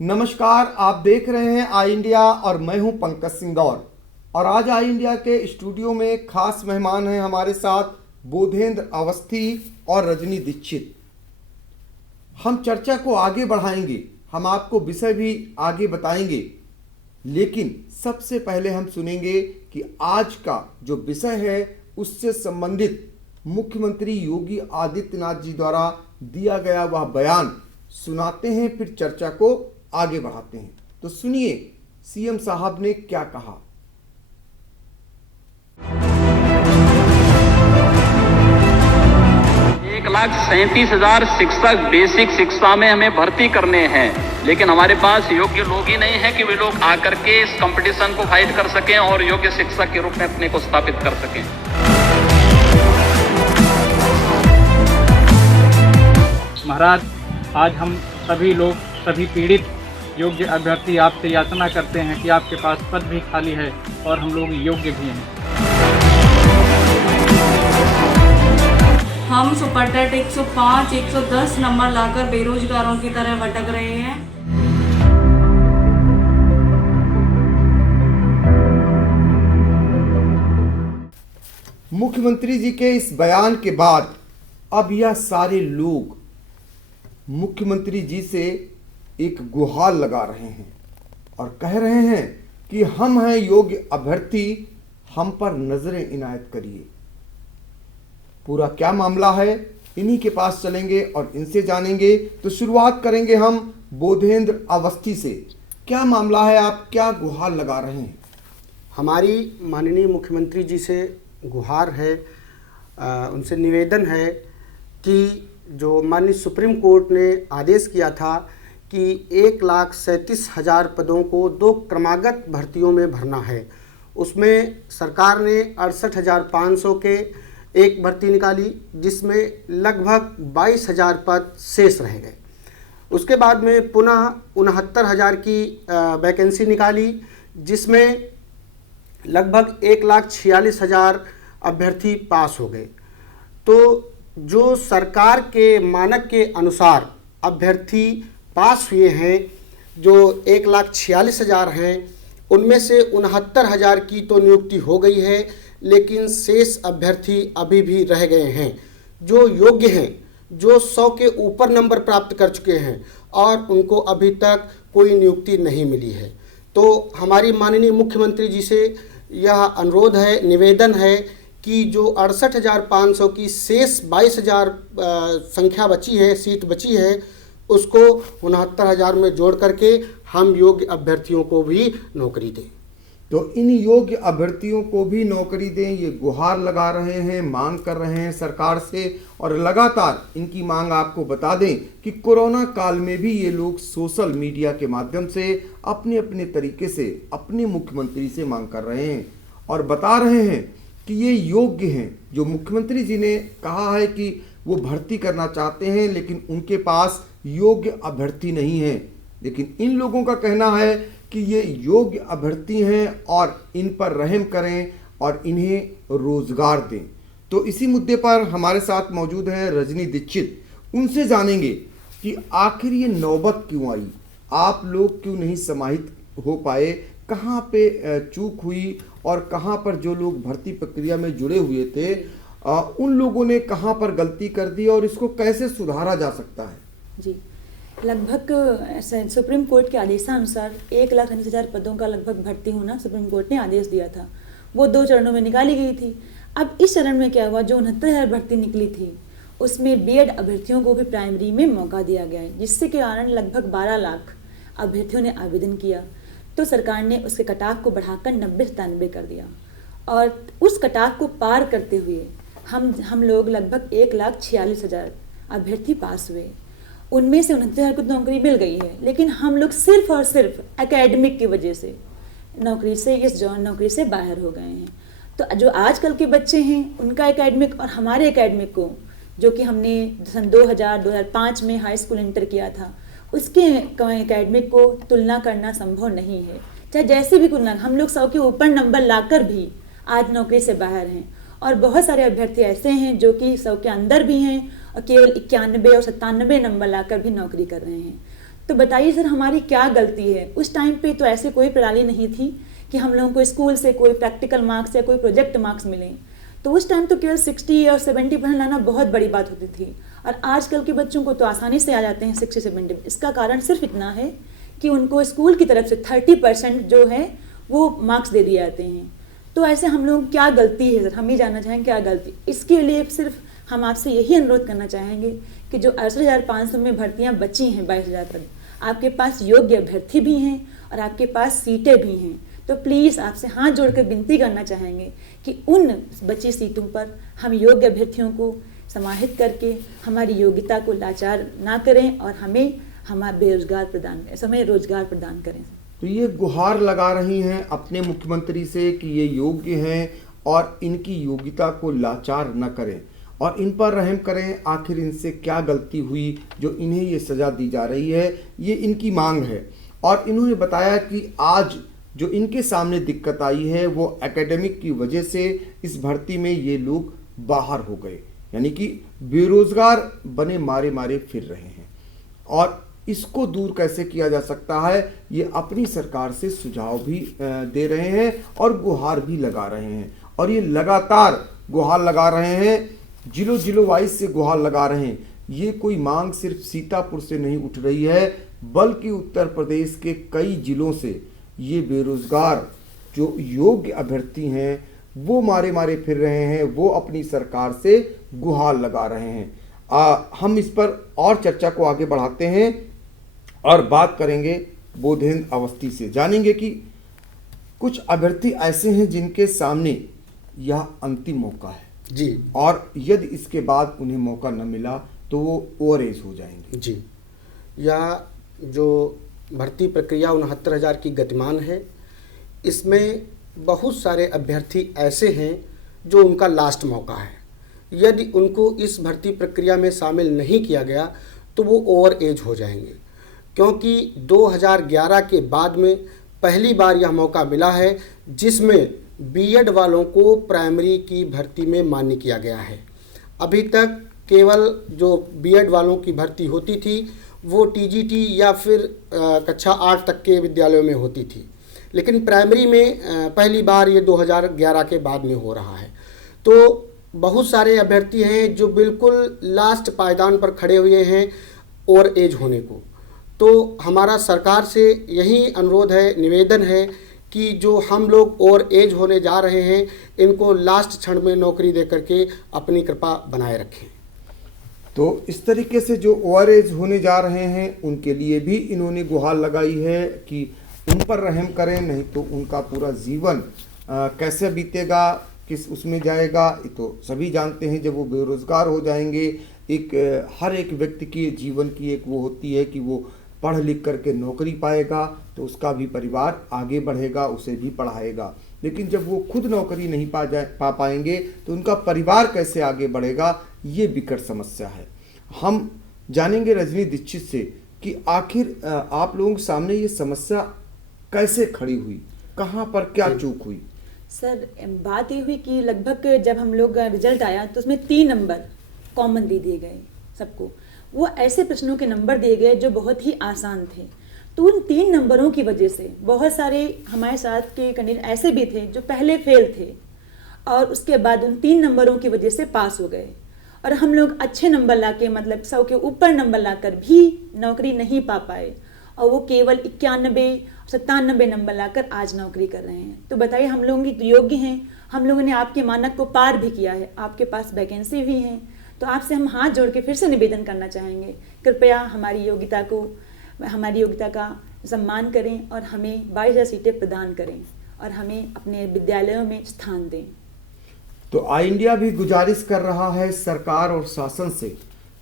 नमस्कार, आप देख रहे हैं आई इंडिया और मैं हूं पंकज सिंह और आज आई इंडिया के स्टूडियो में खास मेहमान हैं हमारे साथ बोधेंद्र अवस्थी और रजनी दीक्षित। हम चर्चा को आगे बढ़ाएंगे, हम आपको विषय भी आगे बताएंगे, लेकिन सबसे पहले हम सुनेंगे कि आज का जो विषय है उससे संबंधित मुख्यमंत्री योगी आदित्यनाथ जी द्वारा दिया गया वह बयान सुनाते हैं, फिर चर्चा को आगे बढ़ाते हैं। तो सुनिए सीएम साहब ने क्या कहा। 1,37,000 शिक्षक बेसिक शिक्षा में हमें भर्ती करने हैं, लेकिन हमारे पास योग्य लोग ही नहीं है कि वे लोग आकर के इस कंपटीशन को फाइट कर सकें और योग्य शिक्षक के रूप में अपने को स्थापित कर सकें। महाराज, आज हम सभी लोग, सभी पीड़ित योग्य अभ्यर्थी आपसे याचना करते हैं कि आपके पास पद भी खाली है और हम लोग योग्य भी हैं। हम सुपरटेट 105, 110 नंबर लाकर बेरोजगारों की तरह भटक रहे हैं। मुख्यमंत्री जी के इस बयान के बाद अब यह सारे लोग मुख्यमंत्री जी से एक गुहार लगा रहे हैं और कह रहे हैं कि हम हैं योग्य अभ्यर्थी, हम पर नजरें इनायत करिए। पूरा क्या मामला है, इन्हीं के पास चलेंगे और इनसे जानेंगे। तो शुरुआत करेंगे हम बोधेंद्र अवस्थी से। क्या मामला है, आप क्या गुहार लगा रहे हैं? हमारी माननीय मुख्यमंत्री जी से गुहार है, उनसे निवेदन है कि जो माननीय सुप्रीम कोर्ट ने आदेश किया था कि 1,37,000 पदों को 2 क्रमागत भर्तियों में भरना है, उसमें सरकार ने 68,500 के एक भर्ती निकाली, जिसमें लगभग 22,000 पद शेष रह गए। उसके बाद में पुनः 69,000 की वैकेंसी निकाली, जिसमें लगभग 1,46,000 अभ्यर्थी पास हो गए। तो जो सरकार के मानक के अनुसार अभ्यर्थी पास हुए हैं, जो 1,46,000 हैं, उनमें से 69,000 की तो नियुक्ति हो गई है, लेकिन शेष अभ्यर्थी अभी भी रह गए हैं जो योग्य हैं, जो 100 के ऊपर नंबर प्राप्त कर चुके हैं और उनको अभी तक कोई नियुक्ति नहीं मिली है। तो हमारी माननीय मुख्यमंत्री जी से यह अनुरोध है, निवेदन है कि जो 68,500 की शेष 22,000 संख्या बची है, सीट बची है, उसको 69,000 में जोड़ करके हम योग्य अभ्यर्थियों को भी नौकरी दें। तो इन योग्य अभ्यर्थियों को भी नौकरी दें, ये गुहार लगा रहे हैं, मांग कर रहे हैं सरकार से। और लगातार इनकी मांग आपको बता दें कि कोरोना काल में भी ये लोग सोशल मीडिया के माध्यम से अपने अपने तरीके से अपने मुख्यमंत्री से मांग कर रहे हैं और बता रहे हैं कि ये योग्य हैं। जो मुख्यमंत्री जी ने कहा है कि वो भर्ती करना चाहते हैं, लेकिन उनके पास योग्य अभ्यर्थी नहीं है, लेकिन इन लोगों का कहना है कि ये योग्य अभ्यर्थी हैं और इन पर रहम करें और इन्हें रोजगार दें। तो इसी मुद्दे पर हमारे साथ मौजूद हैं रजनी दीक्षित। उनसे जानेंगे कि आखिर ये नौबत क्यों आई, आप लोग क्यों नहीं समाहित हो पाए, कहाँ पे चूक हुई और कहाँ पर जो लोग भर्ती प्रक्रिया में जुड़े हुए थे उन लोगों ने कहाँ पर गलती कर दी और इसको कैसे सुधारा जा सकता है? जी, लगभग सुप्रीम कोर्ट के आदेशानुसार 1,38,000 पदों का लगभग भर्ती होना सुप्रीम कोर्ट ने आदेश दिया था। वो 2 चरणों में निकाली गई थी। अब इस चरण में क्या हुआ, जो 69,000 भर्ती निकली थी उसमें बीएड अभ्यर्थियों को भी प्राइमरी में मौका दिया गया है, जिससे के कारण लगभग 12 लाख अभ्यर्थियों ने आवेदन किया। तो सरकार ने उसके कटाव को बढ़ाकर 90-97 कर दिया और उस कटाव को पार करते हुए हम लोग लगभग 1,46,000 अभ्यर्थी पास हुए। उनमें से 69,000 को नौकरी मिल गई है, लेकिन हम लोग सिर्फ और सिर्फ एकेडमिक की वजह से नौकरी से बाहर हो गए हैं। तो जो आजकल के बच्चे हैं उनका एकेडमिक और हमारे एकेडमिक को, जो कि हमने सन 2005 में हाई स्कूल इंटर किया था, उसके एकेडमिक को तुलना करना संभव नहीं है। चाहे जैसे भी तुलना, हम लोग 100 के ऊपर नंबर लाकर भी आज नौकरी से बाहर हैं और बहुत सारे अभ्यर्थी ऐसे हैं जो कि 100 के अंदर भी हैं और केवल 91 और 97 नंबर लाकर भी नौकरी कर रहे हैं। तो बताइए सर, हमारी क्या गलती है? उस टाइम पे तो ऐसे कोई प्रणाली नहीं थी कि हम लोगों को स्कूल से कोई प्रैक्टिकल मार्क्स या कोई प्रोजेक्ट मार्क्स मिले। तो उस टाइम तो केवल 60 और 70% लाना बहुत बड़ी बात होती थी, और आजकल के बच्चों को तो आसानी से आ जाते हैं 60-70। इसका कारण सिर्फ इतना है कि उनको स्कूल की तरफ से 30% जो है वो मार्क्स दे दिए जाते हैं। तो ऐसे हम लोग क्या गलती है सर, हम ही जानना चाहेंगे क्या गलती। इसके लिए सिर्फ हम आपसे यही अनुरोध करना चाहेंगे कि जो 68,500 में भर्तियां बची हैं 22,000 पद, आपके पास योग्य अभ्यर्थी भी हैं और आपके पास सीटें भी हैं। तो प्लीज़ आपसे हाथ जोड़कर विनती करना चाहेंगे कि उन बची सीटों पर हम योग्य अभ्यर्थियों को समाहित करके हमारी योग्यता को लाचार ना करें और हमें रोजगार प्रदान करें। तो ये गुहार लगा रही हैं अपने मुख्यमंत्री से कि ये योग्य हैं और इनकी योग्यता को लाचार न करें और इन पर रहम करें। आखिर इनसे क्या गलती हुई जो इन्हें ये सज़ा दी जा रही है, ये इनकी मांग है। और इन्होंने बताया कि आज जो इनके सामने दिक्कत आई है वो एकेडमिक की वजह से इस भर्ती में ये लोग बाहर हो गए, यानी कि बेरोजगार बने मारे मारे फिर रहे हैं। और इसको दूर कैसे किया जा सकता है, ये अपनी सरकार से सुझाव भी दे रहे हैं और गुहार भी लगा रहे हैं। और ये लगातार गुहार लगा रहे हैं, जिलों वाइज से गुहार लगा रहे हैं। ये कोई मांग सिर्फ सीतापुर से नहीं उठ रही है, बल्कि उत्तर प्रदेश के कई जिलों से ये बेरोजगार जो योग्य अभ्यर्थी हैं वो मारे मारे फिर रहे हैं, वो अपनी सरकार से गुहार लगा रहे हैं। हम इस पर और चर्चा को आगे बढ़ाते हैं और बात करेंगे बोधेंद्र अवस्थी से। जानेंगे कि कुछ अभ्यर्थी ऐसे हैं जिनके सामने यह अंतिम मौका है जी, और यदि इसके बाद उन्हें मौका न मिला तो वो ओवर एज हो जाएंगे जी। यह जो भर्ती प्रक्रिया 69,000 की गतिमान है, इसमें बहुत सारे अभ्यर्थी ऐसे हैं जो उनका लास्ट मौका है। यदि उनको इस भर्ती प्रक्रिया में शामिल नहीं किया गया तो वो ओवर एज हो जाएंगे, क्योंकि 2011 के बाद में पहली बार यह मौका मिला है जिसमें बीएड वालों को प्राइमरी की भर्ती में मान्य किया गया है। अभी तक केवल जो बीएड वालों की भर्ती होती थी वो टीजीटी या फिर कक्षा 8 तक के विद्यालयों में होती थी, लेकिन प्राइमरी में पहली बार ये 2011 के बाद में हो रहा है। तो बहुत सारे अभ्यर्थी हैं जो बिल्कुल लास्ट पायदान पर खड़े हुए हैं ओवर एज होने को। तो हमारा सरकार से यही अनुरोध है, निवेदन है कि जो हम लोग ओवर एज होने जा रहे हैं इनको लास्ट क्षण में नौकरी दे करके अपनी कृपा बनाए रखें। तो इस तरीके से जो ओवर एज होने जा रहे हैं उनके लिए भी इन्होंने गुहार लगाई है कि उन पर रहम करें, नहीं तो उनका पूरा जीवन कैसे बीतेगा, किस उसमें जाएगा, ये तो सभी जानते हैं। जब वो बेरोजगार हो जाएंगे, हर एक व्यक्ति की जीवन की एक वो होती है कि वो पढ़ लिख करके नौकरी पाएगा तो उसका भी परिवार आगे बढ़ेगा, उसे भी पढ़ाएगा। लेकिन जब वो खुद नौकरी नहीं पा पाएंगे तो उनका परिवार कैसे आगे बढ़ेगा, ये विकट समस्या है। हम जानेंगे रजनी दीक्षित से कि आखिर आप लोगों के सामने ये समस्या कैसे खड़ी हुई, कहाँ पर क्या चूक हुई? सर, बात ये हुई कि लगभग जब हम लोग रिजल्ट आया तो उसमें 3 नंबर कॉमन दे दिए गए सबको। वो ऐसे प्रश्नों के नंबर दिए गए जो बहुत ही आसान थे। तो उन 3 नंबरों की वजह से बहुत सारे हमारे साथ के कैंडिडेट ऐसे भी थे जो पहले फेल थे और उसके बाद उन 3 नंबरों की वजह से पास हो गए। और हम लोग अच्छे नंबर लाके, मतलब 100 के ऊपर नंबर लाकर भी नौकरी नहीं पा पाए, और वो केवल 91-97 नंबर लाकर आज नौकरी कर रहे हैं। तो बताइए, हम लोग योग्य हैं, हम लोगों ने आपके मानक को पार भी किया है, आपके पास वैकेंसी भी है। तो आपसे हम हाथ जोड़ के फिर से निवेदन करना चाहेंगे, कृपया हमारी योग्यता का सम्मान करें और हमें 22,000 सीटें प्रदान करें और हमें अपने विद्यालयों में स्थान दें। तो आई इंडिया भी गुजारिश कर रहा है सरकार और शासन से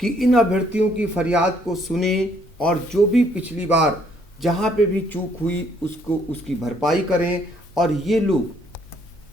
कि इन अभ्यर्थियों की फरियाद को सुने और जो भी पिछली बार जहाँ पे भी चूक हुई उसकी भरपाई करें, और ये लोग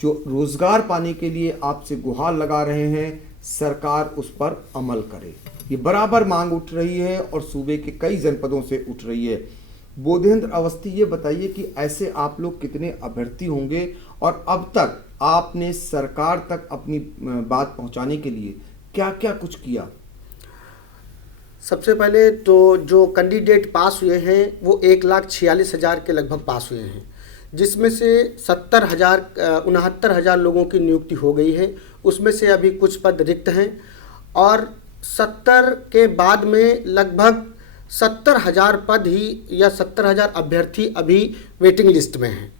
जो रोजगार पाने के लिए आपसे गुहार लगा रहे हैं सरकार उस पर अमल करे। ये बराबर मांग उठ रही है और सूबे के कई जनपदों से उठ रही है। बोधेंद्र अवस्थी, ये बताइए कि ऐसे आप लोग कितने अभ्यर्थी होंगे और अब तक आपने सरकार तक अपनी बात पहुंचाने के लिए क्या क्या कुछ किया? सबसे पहले तो जो कैंडिडेट पास हुए हैं वो 1,46,000 के लगभग पास हुए हैं, जिसमें से 69,000 लोगों की नियुक्ति हो गई है। उसमें से अभी कुछ पद रिक्त हैं और 70 के बाद में लगभग 70,000 पद ही या 70,000 अभ्यर्थी अभी वेटिंग लिस्ट में हैं।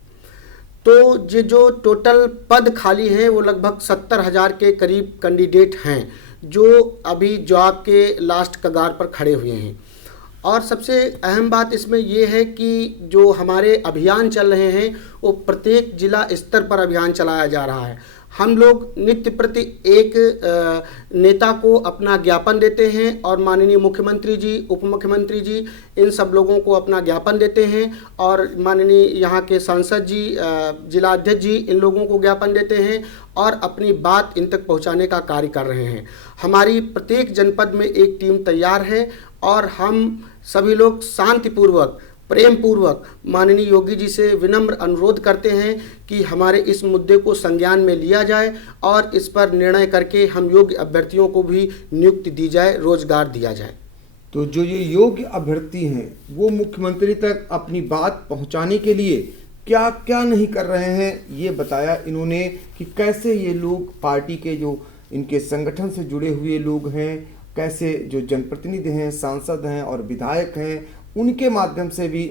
तो ये जो टोटल पद खाली हैं वो लगभग 70,000 के करीब कैंडिडेट हैं जो अभी जॉब के लास्ट कगार पर खड़े हुए हैं। और सबसे अहम बात इसमें ये है कि जो हमारे अभियान चल रहे हैं वो प्रत्येक जिला स्तर पर अभियान चलाया जा रहा है। हम लोग नित्य प्रति एक नेता को अपना ज्ञापन देते हैं और माननीय मुख्यमंत्री जी, उप मुख्यमंत्री जी, इन सब लोगों को अपना ज्ञापन देते हैं और माननीय यहाँ के सांसद जी, जिला अध्यक्ष जी, इन लोगों को ज्ञापन देते हैं और अपनी बात इन तक पहुँचाने का कार्य कर रहे हैं। हमारी प्रत्येक जनपद में एक टीम तैयार है और हम सभी लोग शांतिपूर्वक, प्रेम पूर्वक माननीय योगी जी से विनम्र अनुरोध करते हैं कि हमारे इस मुद्दे को संज्ञान में लिया जाए और इस पर निर्णय करके हम योग्य अभ्यर्थियों को भी नियुक्ति दी जाए, रोजगार दिया जाए। तो जो ये योग्य अभ्यर्थी हैं वो मुख्यमंत्री तक अपनी बात पहुंचाने के लिए क्या क्या नहीं कर रहे हैं, ये बताया इन्होंने कि कैसे ये लोग पार्टी के जो इनके संगठन से जुड़े हुए लोग हैं, कैसे जो जनप्रतिनिधि हैं, सांसद हैं और विधायक हैं, उनके माध्यम से भी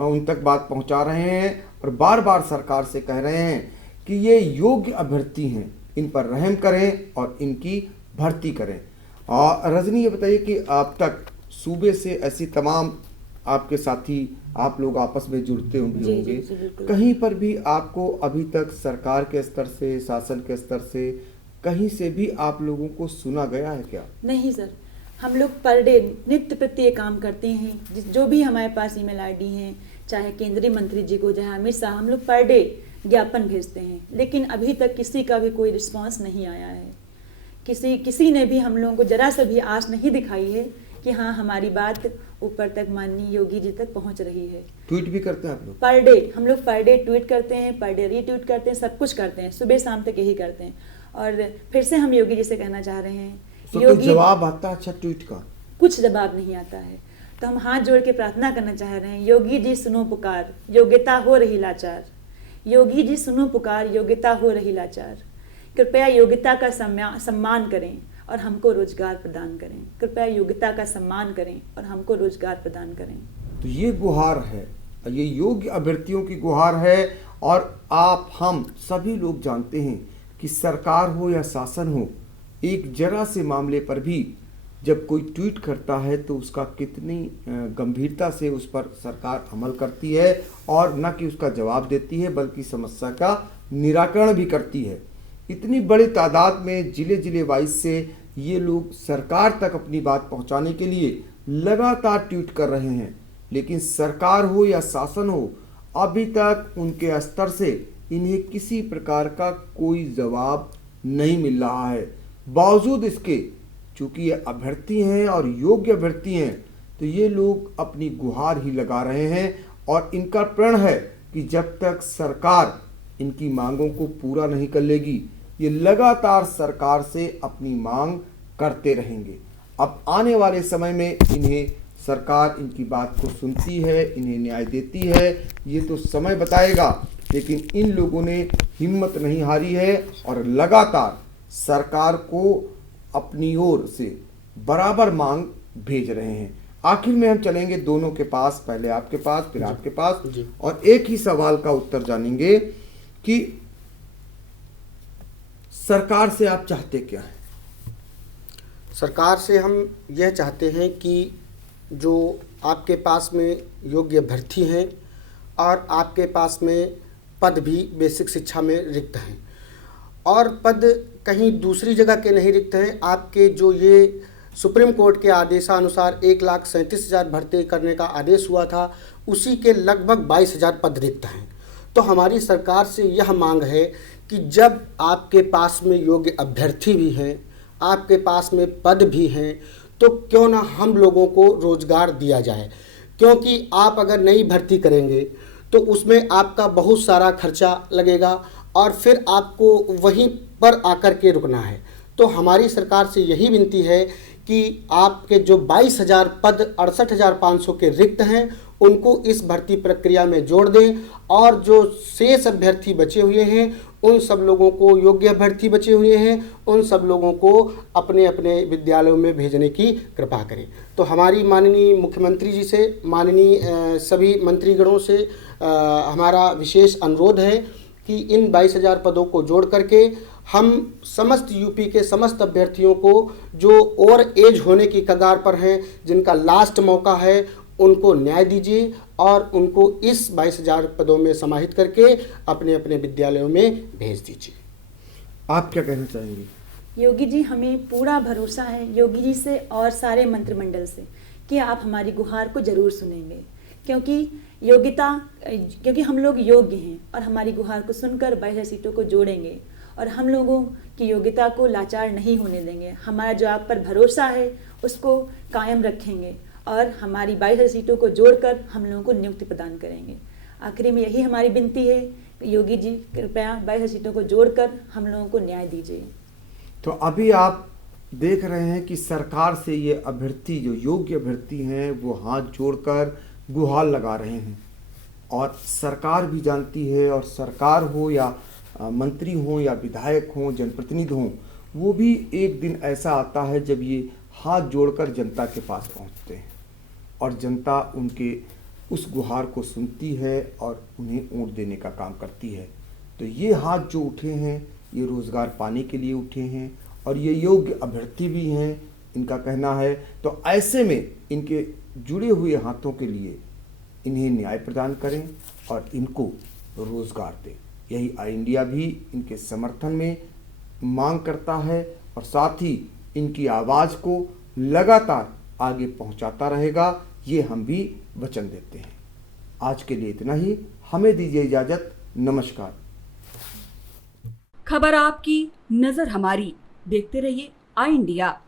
उन तक बात पहुंचा रहे हैं और बार बार सरकार से कह रहे हैं कि ये योग्य अभ्यर्थी हैं, इन पर रहम करें और इनकी भर्ती करें। और रजनी, ये बताइए कि अब तक सूबे से ऐसी तमाम आपके साथी, आप लोग आपस में जुड़ते होंगे, कहीं पर भी आपको अभी तक सरकार के स्तर से, शासन के स्तर से कहीं से भी आप लोगों को सुना गया है क्या? नहीं सर, हम लोग पर डे नित्य प्रति काम करते हैं। जो भी हमारे पास ईमेल आईडी हैं, चाहे केंद्रीय मंत्री जी को, चाहे अमित शाह, हम लोग पर डे ज्ञापन भेजते हैं, लेकिन अभी तक किसी का भी कोई रिस्पांस नहीं आया है। किसी ने भी हम लोगों को जरा सा भी आस नहीं दिखाई है कि हाँ हमारी बात ऊपर तक माननीय योगी जी तक पहुंच रही है। ट्वीट भी करते हैं आप लोग? पर डे हम लोग पर डे ट्वीट करते हैं, पर डे रीट्वीट करते हैं, सब कुछ करते हैं, सुबह शाम तक यही करते हैं। और फिर से हम योगी जी से कहना चाह रहे हैं, तो जवाब आता है अच्छा ट्वीट का? कुछ जवाब नहीं आता है। तो हम हाथ जोड़ के प्रार्थना करना चाह रहे हैं, योगी जी सुनो पुकार, योग्यता हो रही लाचार। योगी जी सुनो पुकार, योग्यता हो रही लाचार। कृपया योग्यता का सम्मान करें और हमको रोजगार प्रदान करें। कृपया योग्यता का सम्मान करें और हमको रोजगार प्रदान करें। तो ये गुहार है, ये योग्य अभ्यर्थियों की गुहार है। और आप, हम सभी लोग जानते हैं कि सरकार हो या शासन हो, एक जरा से मामले पर भी जब कोई ट्वीट करता है तो उसका कितनी गंभीरता से उस पर सरकार अमल करती है और न कि उसका जवाब देती है बल्कि समस्या का निराकरण भी करती है। इतनी बड़ी तादाद में जिले वाइज से ये लोग सरकार तक अपनी बात पहुंचाने के लिए लगातार ट्वीट कर रहे हैं, लेकिन सरकार हो या शासन हो, अभी तक उनके स्तर से इन्हें किसी प्रकार का कोई जवाब नहीं मिल रहा है। बावजूद इसके, चूंकि ये अभ्यर्थी हैं और योग्य अभ्यर्थी हैं, तो ये लोग अपनी गुहार ही लगा रहे हैं और इनका प्रण है कि जब तक सरकार इनकी मांगों को पूरा नहीं कर लेगी, ये लगातार सरकार से अपनी मांग करते रहेंगे। अब आने वाले समय में इन्हें सरकार इनकी बात को सुनती है, इन्हें न्याय देती है, ये तो समय बताएगा, लेकिन इन लोगों ने हिम्मत नहीं हारी है और लगातार सरकार को अपनी ओर से बराबर मांग भेज रहे हैं। आखिर में हम चलेंगे दोनों के पास, पहले आपके पास फिर आपके पास, और एक ही सवाल का उत्तर जानेंगे कि सरकार से आप चाहते क्या हैं? सरकार से हम यह चाहते हैं कि जो आपके पास में योग्य अभ्यर्थी हैं और आपके पास में पद भी बेसिक शिक्षा में रिक्त हैं और पद कहीं दूसरी जगह के नहीं रिक्त हैं। आपके जो ये सुप्रीम कोर्ट के आदेशानुसार 1,37,000 भर्ती करने का आदेश हुआ था, उसी के लगभग 22,000 पद रिक्त हैं। तो हमारी सरकार से यह मांग है कि जब आपके पास में योग्य अभ्यर्थी भी हैं, आपके पास में पद भी हैं, तो क्यों ना हम लोगों को रोज़गार दिया जाए। क्योंकि आप अगर नई भर्ती करेंगे तो उसमें आपका बहुत सारा खर्चा लगेगा और फिर आपको वहीं पर आकर के रुकना है। तो हमारी सरकार से यही विनती है कि आपके जो 22,000 पद 68,500 के रिक्त हैं उनको इस भर्ती प्रक्रिया में जोड़ दें, और जो शेष अभ्यर्थी बचे हुए हैं उन सब लोगों को, योग्य अभ्यर्थी बचे हुए हैं उन सब लोगों को अपने अपने विद्यालयों में भेजने की कृपा करें। तो हमारी माननीय मुख्यमंत्री जी से, माननीय सभी मंत्रीगणों से हमारा विशेष अनुरोध है कि इन 22,000 पदों को जोड़ करके हम समस्त यूपी के समस्त अभ्यर्थियों को जो ओवर एज होने की कगार पर हैं, जिनका लास्ट मौका है, उनको न्याय दीजिए और उनको इस 22,000 पदों में समाहित करके अपने अपने विद्यालयों में भेज दीजिए। आप क्या कहना चाहेंगे? योगी जी, हमें पूरा भरोसा है योगी जी से और सारे मंत्रिमंडल से कि आप हमारी गुहार को जरूर सुनेंगे, क्योंकि हम लोग योग्य हैं और हमारी गुहार को सुनकर 22 सीटों को जोड़ेंगे और हम लोगों की योग्यता को लाचार नहीं होने देंगे। हमारा जो आप पर भरोसा है उसको कायम रखेंगे और हमारी 22 सीटों को जोड़कर हम लोगों को नियुक्ति प्रदान करेंगे। आखिरी में यही हमारी विनती है, योगी जी कृपया 22 सीटों को जोड़कर हम लोगों को न्याय दीजिए। तो अभी आप देख रहे हैं कि सरकार से ये अभ्यर्थी, जो योग्य अभ्यर्थी हैं, वो हाथ जोड़कर गुहार लगा रहे हैं और सरकार भी जानती है, और सरकार हो या मंत्री हो या विधायक हो, जनप्रतिनिधि हो, वो भी एक दिन ऐसा आता है जब ये हाथ जोड़कर जनता के पास पहुंचते हैं और जनता उनके उस गुहार को सुनती है और उन्हें वोट देने का काम करती है। तो ये हाथ जो उठे हैं, ये रोज़गार पाने के लिए उठे हैं और ये योग्य अभ्यर्थी भी हैं, इनका कहना है। तो ऐसे में इनके जुड़े हुए हाथों के लिए इन्हें न्याय प्रदान करें और इनको रोज़गार दें। यही आई इंडिया भी इनके समर्थन में मांग करता है और साथ ही इनकी आवाज़ को लगातार आगे पहुंचाता रहेगा, ये हम भी वचन देते हैं। आज के लिए इतना ही, हमें दीजिए इजाज़त। नमस्कार। खबर आपकी, नजर हमारी। देखते रहिए आई इंडिया।